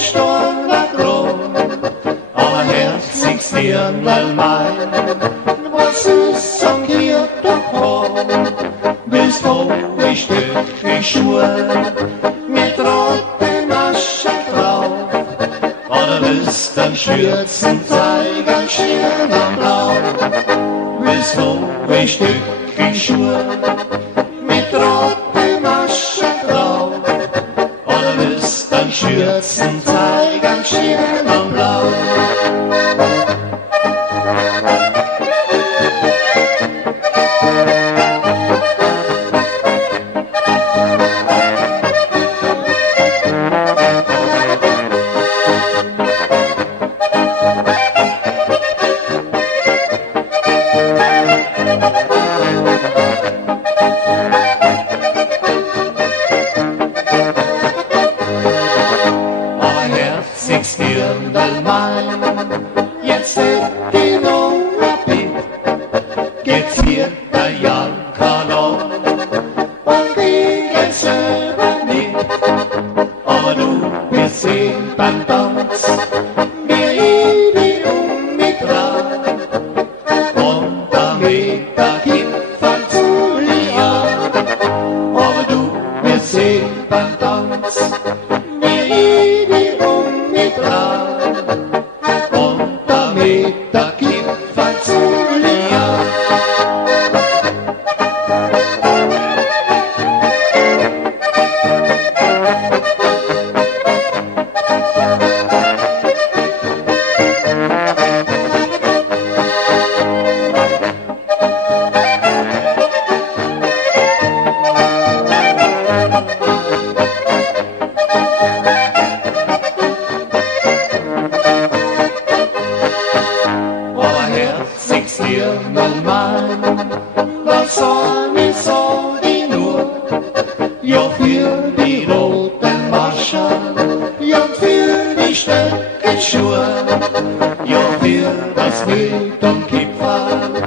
Sturm lag rum, aber herzigst Dirndl mein, was ist am Kirchturm, bist du ich Schuhe mit roten Asche drauf, oder bist am Schürzenzeiger schön am Blau, bist du ich Schuhe mit roten Asche drauf, oder bist am Schürzenzeiger schön am Blau. Dirndl mein, jetzt hätt die noch Appetit, geht's hier der Janka und ich jetzt selber nicht, aber du wirst sehen beim Tanz, wie ich die mich trag, und damit der Kipferl zu lieb, aber du wirst sehen beim Tanz, wie ich die mich trag, und damit der Kipferl zu lieb. Dirndl mein, was soll mir so die nur? Ja, für die roten Maschen, ja, für die Stöckelschuhe, ja, für das Wild und Kipferl,